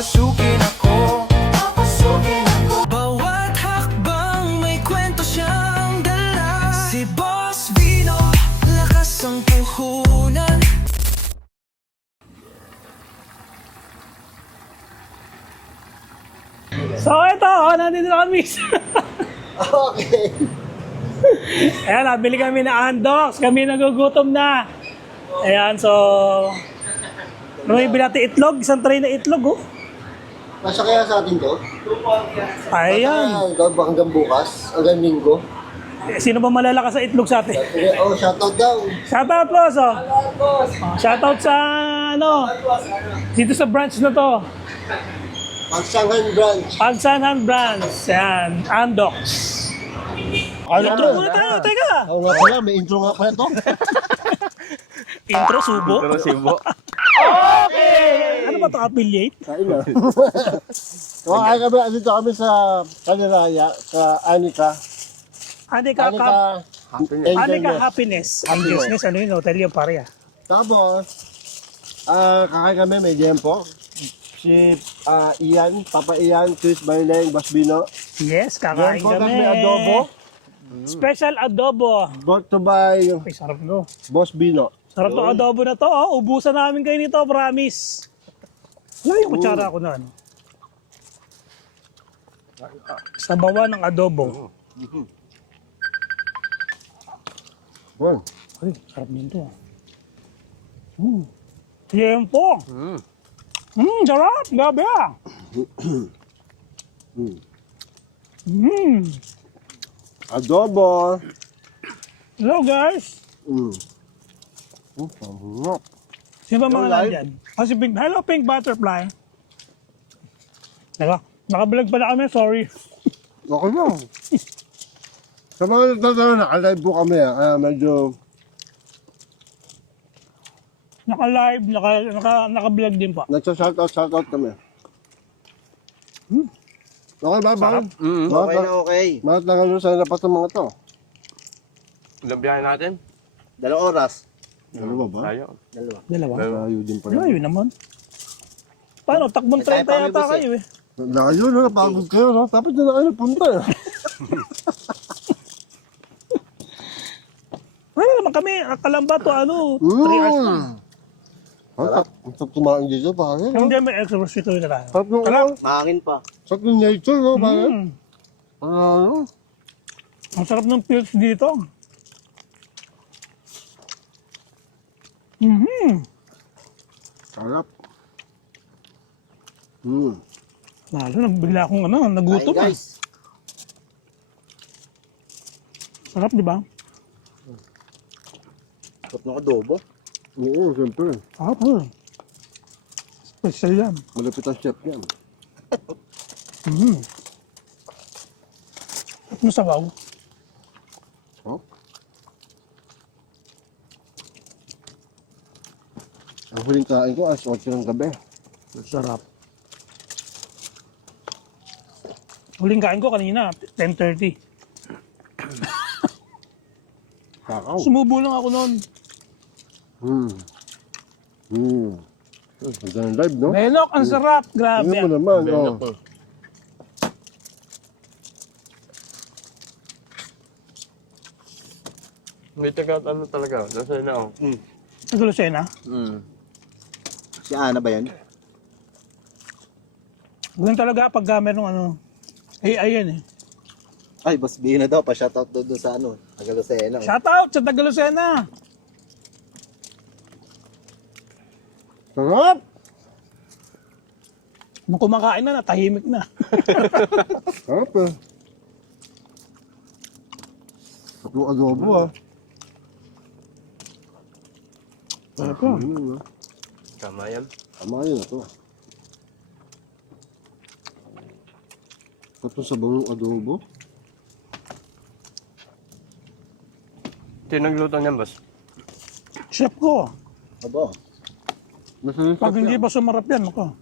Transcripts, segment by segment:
Papasukin ako, papasukin ako. Bawat hakbang may kwento siyang dala. Si Boss Vino, lakas ang puhunan. So ito, nandito na kami. Okay. Ayan, nabili kami na Andox. Kami nagugutom na. Ayan, so... May bilati itlog, isang tray na itlog, oh. Masya kaya sa atin to? Ayan. Hanggang bukas, hanggang linggo. Sino ba malalakas sa itlog sa atin? Oh, shoutout daw. Shoutout po, so. Shoutout sa, ano, dito sa branch na to. Pagsangan branch. Pagsanhan branch. Ayan, Andox. Intro muna tayo, teka. Oo nga pala, may intro nga pala to. Intro, subo. Pero Sibo. Okay! Ano ba ito, affiliate? Kain na. Kaya kami, andito kami sa Kaniraya, sa Anika. Anika Angelness. Happiness. Angelness, ano yun, hotel yung pareha. Tapos, kakain kami, may po. Si Ian, Papa Ian, Chris Baileng, Basbino. Yes, kakain Jempo, kami. may adobo. Special adobo. Brought to by Ay, sarap no. Boss Bino. Sarap ng adobo na to, oh. Ubusan namin kayo nito, promise. Wala yung kutsara ko na, ano. Sabawan ng adobo. Well, Ay, sarap nito. Tiempo. Sarap. Gabi ah. adobo. Hello guys. Sarap. Sino ba mga Hello, live. nandyan? Oh, si Pink. Hello, Pink Butterfly. Nakablog pala kami, sorry. Okay lang. Sa mga nagtatanong, naka-live po kami. Kaya medyo... Naka-live, naka-vlog din pa. Nagsa-shoutout kami. Okay ba, Bang? Okay na okay. Bakit nangalusan na pa itong mga to? Ilang biyahe natin? 2 oras. Dalawa ba? Tayo. Dalawa. Layo din pala. Layo naman. Paano? Takbong 30 yata kayo eh. Layo na, napagod kayo, no? Dapat na kayo napunta. Wala naman kami, Kalamba to ano, 3 hours na. Ang sarap kumain dito, pare. Hindi may extra sweet na tayo. Sarap ng ano? Mahangin pa. Sarap ng nature, no, pare? Mm. Ano? Ang sarap ng pills dito. Sarap. Lalo, nagbigla akong nagutom. Kain, guys. Sarap, di ba? Sarap ng adobo. Oo, siyempre. Sarap, oh. Special yan. Malapit ang chef yan. At masabaw. Oh? Ang huling kain ko, as 8 ng gabi. Sarap. Huling kain ko kanina, 10:30. Kakaw. Sumubo lang ako noon. Ang ganda ng live, no? Belok, ang sarap. Grabe. Ano mo naman, oh. May taga ano talaga. Nasa na ako. Naglusena. Si Ana ba yan? Ganun talaga pag merong AI yan eh. Ay, Boss Bino daw, pa-shoutout doon sa Tagalusena. Shoutout sa Tagalusena. Sarap! Nung kumakain na, natahimik na. Sarap, eh. Sarap yung adobo, ah. Sarap yun. Tama yan. Tama yun, ito. Ito sa bawang adobo. Ito yung nagluto niyan, boss. Chef ko. Aba, Masarap Pag hindi ba sumarap yan, ako.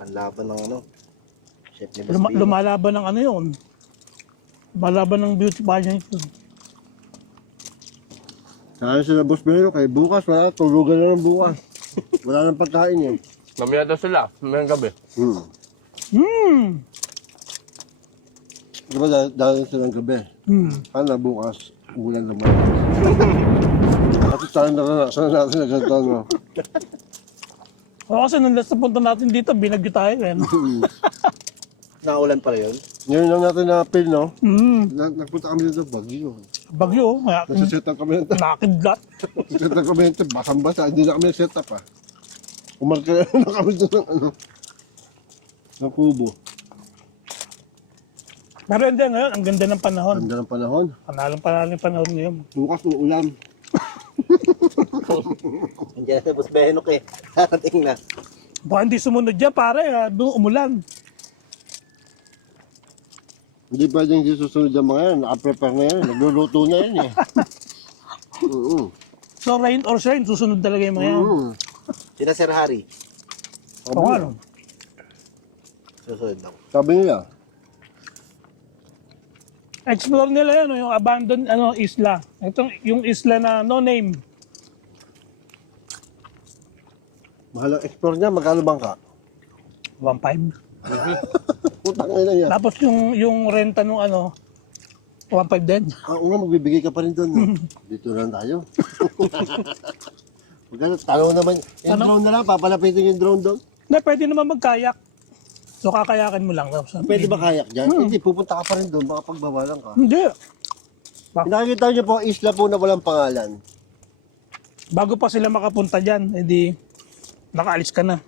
panlaban ng Chef ni Boss Bino. Lumalaban ng yun. Lumalaban ng beauty pageant yun. Sabi sila Boss Bino, kay bukas wala, tulugan na lang bukas. Wala nang pagkain eh. Mamaya daw sila. Mamayang gabi. Di ba dahil silang gabi? Paano bukas? Ulan naman. At tayo naranasan natin na ganito, no? O kasi nung last na punta natin dito, binagyo tayo eh. No? Naulan pa yun. Ngayon lang natin na-appeal, no? Mm. Nagpunta kami dito, Baguio. Bagyo, oh. Kaya Nasa-set up kami nito. nakakidlat. Nasa-set up kami nito, basang-basa. Hindi na kami set up, ah. Umarka na kami doon ng ano. Ng kubo. Pero hindi ngayon, ang ganda ng panahon. Ganda ng panahon. Panalong panahon ngayon. Bukas ng ulan. Hindi na Boss Benok eh. Harating na. Baka hindi sumunod dyan, pare. Doon umulan. Hindi pwedeng hindi susunod yung mga yan. Naka-prepare na yan. Nagluluto na yan eh. So rain or shine, susunod talaga yung mga yan. Sina Sir Harry. Oo nga, no? Susunod daw. Sabi nila, Explore nila yan, no? Yung abandoned isla. Itong yung isla na no name. mahal ang explore niya, magkano bang ka? 1.5. Putang ina yan. Tapos yung renta nung 1.5 din. Oo nga, magbibigay ka pa rin doon. No? Dito lang tayo. Magkano, tanong naman, yung drone na lang, papalapitin yung drone doon. Na pwede naman magkayak. So kakayakin mo lang. Tapos, Pwede ba kayak dyan? Hindi, pupunta ka pa rin doon, baka pagbawalan ka. Hindi. Nakikita niyo po, isla po na walang pangalan. Bago pa sila makapunta dyan, edi nakaalis ka na.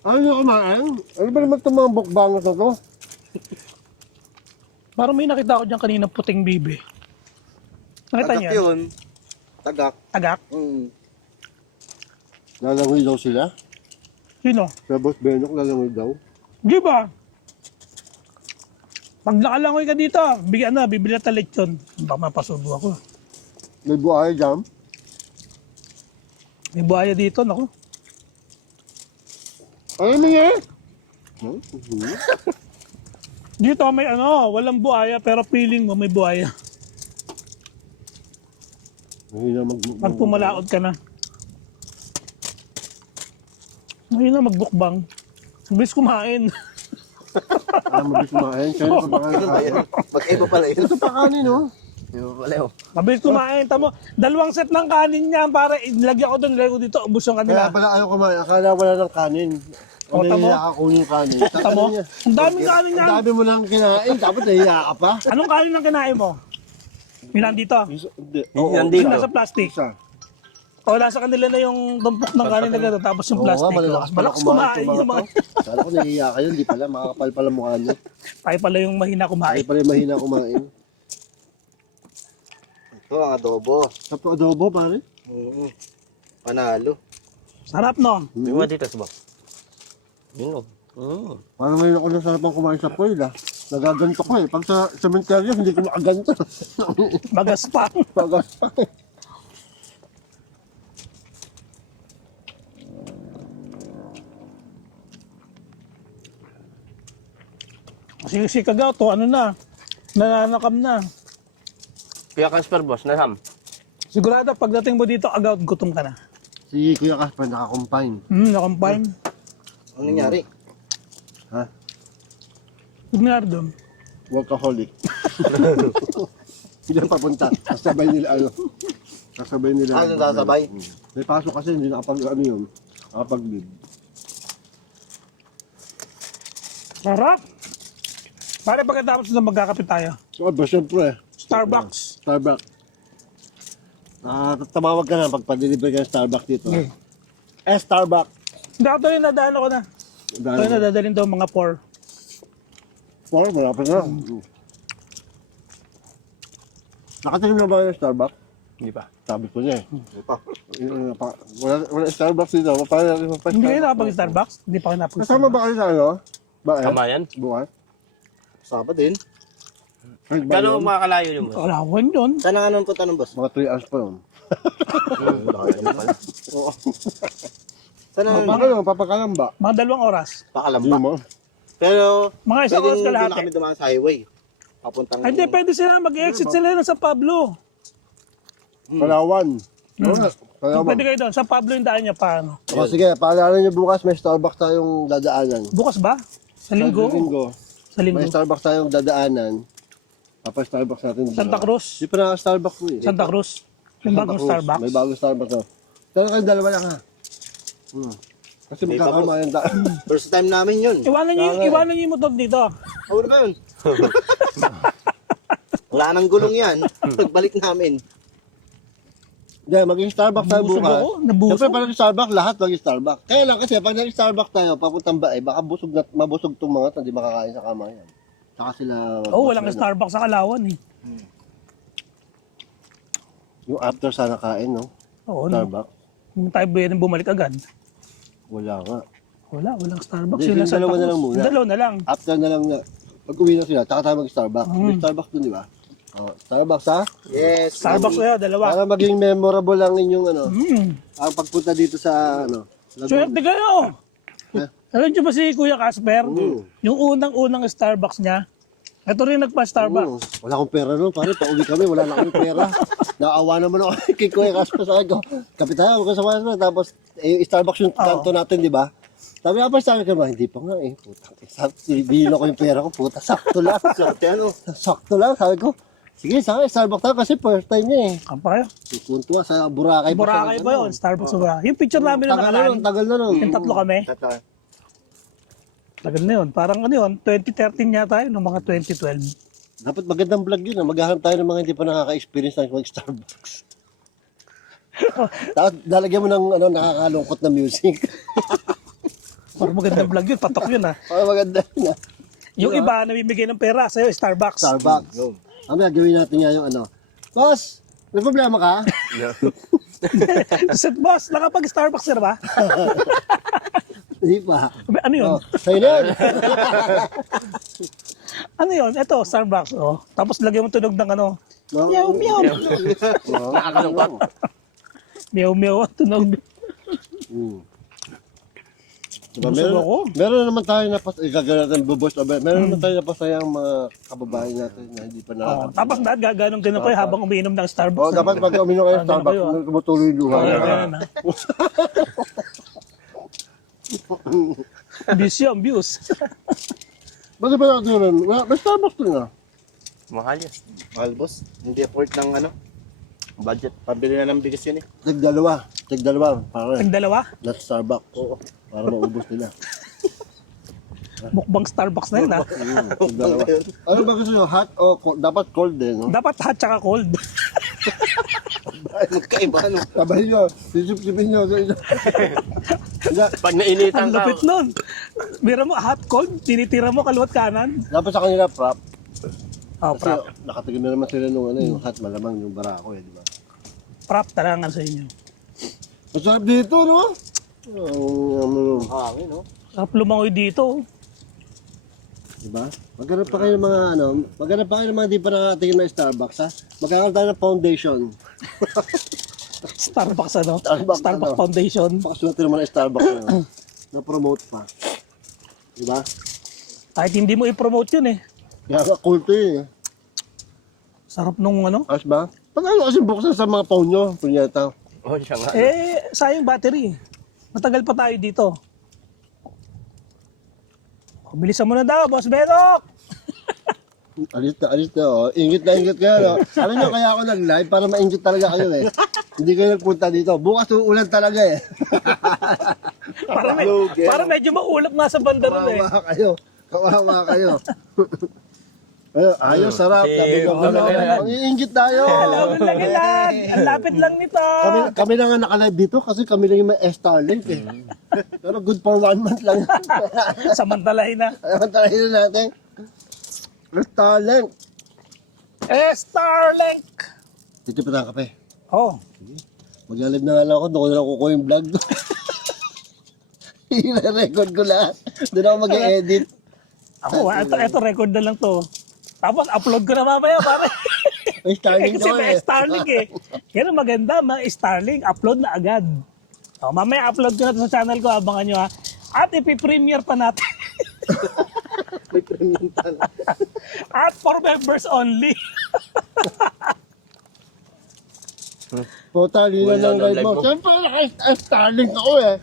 Ano kumain? Ano ba naman itong mga bukbangot na to? Parang may nakita ko dyan kanina puting bibi. Nakita Tagak niyo? yun. Tagak. Agak? Lalangoy daw sila? Sino? Sa Boss Benok, lalangoy daw. Di ba? Pag nakalangoy ka dito, bibili na lechon. Baka mapasubo ako. May buhay dyan. May buhaya dito, naku. Ano nga? Dito may walang buhaya pero feeling mo may buhaya. Mahina Pag pumalaod ka na. Mahina magbukbang. Mabilis kumain. mabilis kumain. Kaya pa pakain. Mag-iba pala yun. Ito pa kanin, no? Iba pala yun. Mabilis kumain. Tamo, 2 set ng kanin niyan para ilagyan ko doon, ilagay ko dito, ubos yung Kaya kanila. pala ayaw kumain. Akala wala ng kanin. O, Ano tamo? nahiya ka kunin yung kanin? Tamo, ang daming kanin Ang niyan. dami mo nang kinain. Dapat nahiya ka pa. Anong kanin ang kinain mo? Yung nandito. Hindi. Yung nasa plastic. Isa. O, nasa kanila na yung dumpok ng kanin na gano'n, tapos yung Oo nga, plastic. malalakas pala Malakas kumain itong yung mga... Kala ko nahiya kayo. Hindi pala. Makakapal pala mukha niyo. Tayo pala yung mahina Ay kumain. pala yung mahina kumain. Ito ang adobo. Tapos adobo, pare. Panalo. Sarap, no? Hindi mo dito ba? Yun o. Parang ngayon ako nasarapan kumain sa foil, ah. Nagaganto ko eh. Pag sa cementerio, hindi ko makaganto. Magaspang. Pagas pa eh. Si Kagaw to, nananakam na. Kaya Casper boss, nasam. Sigurado, pagdating mo dito, agaw, gutom ka na. Si Kuya Kasper naka-confine. Nakampine. Ano nangyari? Ha? Huwag na doon. Workaholic. Hindi na papunta. Kasabay nila Kasabay nila. Ano sasabay? May pasok kasi hindi nakapag-leave. Sarap. Pare, pagkatapos na magkakapit tayo. So, ba syempre. Starbucks. Starbucks. Tumawag ka na pag-deliver ka ng Starbucks dito. Starbucks. Hindi ako tuloy nadaan ako na. Tuloy nadadalhin daw mga 4. Wala pa na. Nakatingin na ba yung Starbucks? Hindi pa. Sabi ko niya eh. Ano pa? Wala Starbucks dito. Paano natin pa Hindi kayo nakapag-Starbucks? Hindi pa kayo nakapag-Starbucks. Kasama ba kayo sa ano? Ba? Kamayan? Buwan? Saba din. Gano'ng makakalayo yung boss? Kalawan yun. Saan ang anong punta ng boss? Mga 3 hours pa yun. Oo. Saan ang Baka yun, papakalam ba? Mga 2 oras. Hindi pakalamba? mo. Pero, Mga 1 oras doon na kalahati. kami dumaan sa highway. Papuntang... Ay, hindi, pwede sila mag-exit sila na sa Pablo. Palawan. Oo nga. Kaya So, mo. pwede kayo doon. Sa Pablo yung daan niya, paano? O sige, paalala niyo bukas may Starbucks tayong dadaanan. Bukas ba? Sa linggo? Sa linggo. Sa linggo. May Starbucks tayong dadaanan. Tapos Starbucks natin. Santa Cruz? Di pa na Starbucks mo eh. Santa Cruz. Yung Santa bagong Cruz. Starbucks. May bagong Starbucks na. Pero kayong dalawa lang ha. Kasi magkakamayan tayo. First time namin yun. Iwanan niyo yung motor dito. Ano ba yun? Wala nang gulong yan. Pagbalik namin. Hindi, maging Starbucks tayo Nabusog bukas. ako, nabusog. Siyempre pag Starbucks, lahat maging Starbucks. Kaya lang kasi pag nag-Starbucks tayo, papuntang bae, baka mabusog itong mga ito, hindi makakain sa kamayan. Saka sila... Oh, walang Starbucks sa Kalawan eh. Yung after sana kain, no? Oo, no. Starbucks. Kung tayo ba bumalik agad? Wala nga. Walang Starbucks. Hindi, Yun lang yung sa dalawa Santa na lang Cruz. muna. Yung dalawa na lang. After na lang na, pag uwi na sila, tsaka tayo mag-Starbucks. May Starbucks dun, di ba? Oh, Starbucks ha? Yes. Starbucks kayo, dalawa. Para maging memorable lang inyong Mm. ang pagpunta dito sa Laguna. Swerte kayo! Eh? Alam niyo ba si Kuya Casper? Oo. Yung unang Starbucks niya, ito rin nagpa-Starbucks. Wala akong pera nun, pare. Pauwi kami, wala na akong pera. Naawa naman ako kay Kuya Casper sa akin ko. Kapitan, huwag ka sa mga. Tapos, Starbucks yung kanto natin, di ba? Sabi nga pa sa akin, hindi pa nga eh. Putang, bihilo ko yung pera ko, puta, sakto lang. Sakto lang, sabi ko. Sige, sa akin, Starbucks tayo kasi first time niya eh. Kapan kayo? Puntua sa Boracay. Boracay ba yun? Starbucks ba? Yung picture namin na nakaraan. Tagal na nun. Yung tatlo kami. Tagal na yun. Parang ano yun, 2013 yata yun, no, mga 2012. Dapat magandang vlog yun. Maghahanap tayo ng mga hindi pa nakaka-experience ng mag-Starbucks. Tapos dalagyan mo ng nakakalungkot na music. Parang magandang vlog yun, patok yun ah. Para maganda yun. Yung iba, namimigay ng pera sa'yo, Starbucks. Starbucks. Kami, gawin natin nga yung Boss, may problema ka? Said, boss, nakapag-Starbucks sir ba? Hindi pa. Ano yun? Sa'yo na yun. Ano yun? Ito, Starbucks. Oh. Tapos lagyan mo tunog ng ano. Meow, meow. Nakakalungkot. Meow, meow. Tunog. Diba, Busog ako. meron naman tayo gagawin natin bubos. Meron naman tayo napasayang mga kababae natin na hindi pa Oh. nakakapag. Tapos gaganon kayo habang umiinom ng Starbucks. Dapat pag uminom kayo Ano Starbucks, kayo, ah? tumutuloy yung luha. Ganun, ah. Bisyo, abuse. Bakit ba natin yun? May Starbucks din ah. Mahal yan. Mahal boss. Hindi afford ng Budget. pabili na ng bigas yun eh. Tig-dalawa. Para Tag-dalawa, not Starbucks. Oo. Para maubos nila. mukbang Starbucks na yun ah. Tig-dalawa. Ano ba gusto nyo? Hot o cold? Dapat cold din, no? Dapat hot tsaka cold. Ay, magkaiba ano. Sabay nyo. Sisip-sipin nyo. Pag nainitan Ang ka, lapit nun. Bira mo, hot, cold, tinitira mo kaliwat kanan. Dapat sa kanila prop. Oh, Kasi prop. nakatigil na naman sila nung yung hot malamang yung barako eh, di ba? Prop talaga sa inyo. Masarap dito, no? Hangin no. Sarap lumangoy dito. Diba? Maghanap pa kayo ng mga maghanap pa kayo ng mga di pa nakatingin na Starbucks, ha? Magkakaroon tayo ng foundation. Starbucks ano? Starbucks, Starbucks ano? Foundation. Pakasulat naman ng Starbucks na na-promote pa. Diba? Kahit hindi mo i-promote yun eh. Kaya nga cool to eh. Sarap nung ano. Ayos ba? Pag ano kasi buksan sa mga phone nyo, punyeta. oh, siya nga. Eh, sayang battery. Matagal pa tayo dito. Oh, bilisan mo na daw, Boss Benok! Alis na, oh. Ingit kayo, no? Alam nyo, kaya ako nag-live para maingit talaga kayo, eh. Hindi kayo nagpunta dito. Bukas uulan talaga, eh. Para medyo maulap nga sa banda nun eh. Kawawa kayo. Ayos, sarap. Sabi ko, mangiingit tayo. Alaman lang ilan. Ang lapit lang nito. Kami lang ang naka-live dito kasi kami lang yung may Starlink, eh. Pero good for 1 month lang. Samantalahin na. Talahin na natin. Starlink. Starlink! Dito pa ng kape. Oh, Mag-live na nga lang ako, doon ko na lang kukuha yung vlog. I-record ko lahat. Doon ako mag-edit. ako, ito record na lang to. Tapos upload ko na mamaya, pare. May Starlink Kasi ko may eh. Starlink eh. Yan ang maganda, mga Starlink, upload na agad. O, mamaya upload ko na to sa channel ko, abangan nyo ha. At ipi-premiere pa natin. May premium pala. At 4 members only. Puta, lina Wala ng ng live live mo. mo. Siyempre, naka-starlink ako eh.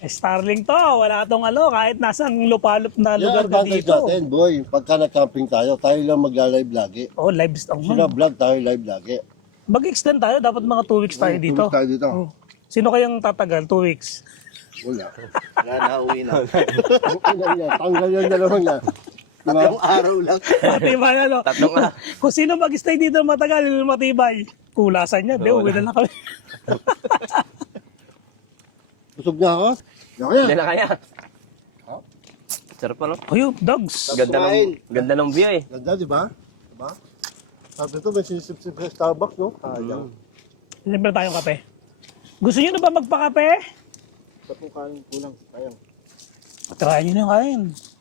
Starling to, wala tong kahit nasang lupalop na Yan lugar ang ka advantage dito. natin, boy. Pagka nag-camping tayo lang magla-live lagi. Oh, live stream. Sila vlog, tayo live lagi. Mag-extend tayo, dapat mga 2 weeks tayo dito. Tumis tayo dito. Oh. Sino kayang tatagal? 2 weeks. Wala. Wala na, uwi na. Tanggal yan dalawang yan. Diba? Tatlong araw lang. Matibay ano? Tatlong Kung sino mag-stay dito matagal, matibay. Kulasan niya, di, uwi na lang kami. Busog na ako? Hindi Kaya. na kaya. Sarap pa, no? Ayun, dogs. Ganda ng view eh. Ganda, di ba? Diba? Sabi ito, may sinisip-sip sa Starbucks, no? Sayang. Siyempre tayong kape. Gusto niyo na ba magpakape? Tatlong kanin kulang. Sayang. Try niyo na yung kain.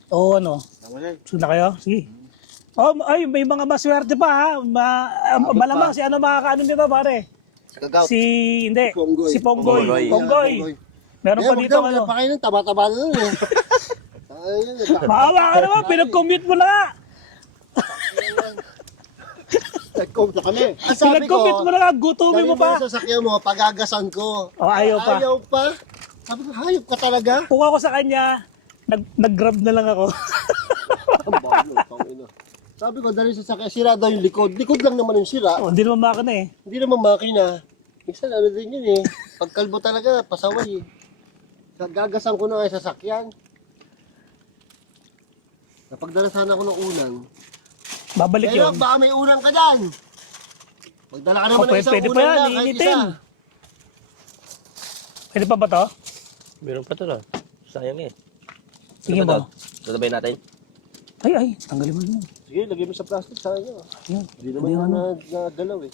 Oo, ano? Tama na. Gusto na kayo? Sige. Oh, ay, may mga maswerte pa ha. Malamang si ano makakaano nito pare? Kagaw. Si, hindi. Ponggoy. Si Ponggoy. Ponggoy. Ponggoy. Meron pa dito ano. Pakain ng taba-taba na nun eh. Ayun, Maawa ka naman, pinag-commute mo na nga. nag-commute na kami. Ang sabi ko, Pinag-commute mo na nga, gutumin mo pa. sa sasakyan mo, pagagasan ko. Oh, ayaw pa. Ayaw pa. Sabi ko, hayop ka talaga. Kung ako sa kanya, nag-grab na lang ako. Ang bago, tangina. Sabi ko, dali sa sasakyan, sira daw yung likod. Likod lang naman yung sira. Oh, hindi naman makina eh. Hindi naman makina. Minsan ano din yun eh. Pagkalbo talaga, pasaway eh. Gagasan ko na nga yung sasakyan. Napagdala sana ako ng unang. Babalik Pero yun. baka may unang ka dyan. Magdala ka naman Oh, ng isang pwede pa unang yan, na, kahit iinitin. isa. Pwede pa ba to? Meron pa to na. Sayang eh. Sige mo. Tatabay natin. Ay, tanggalin mo yun. Sige, lagay mo sa plastic, sayang yun. Yun. Hindi naman na nagalaw eh.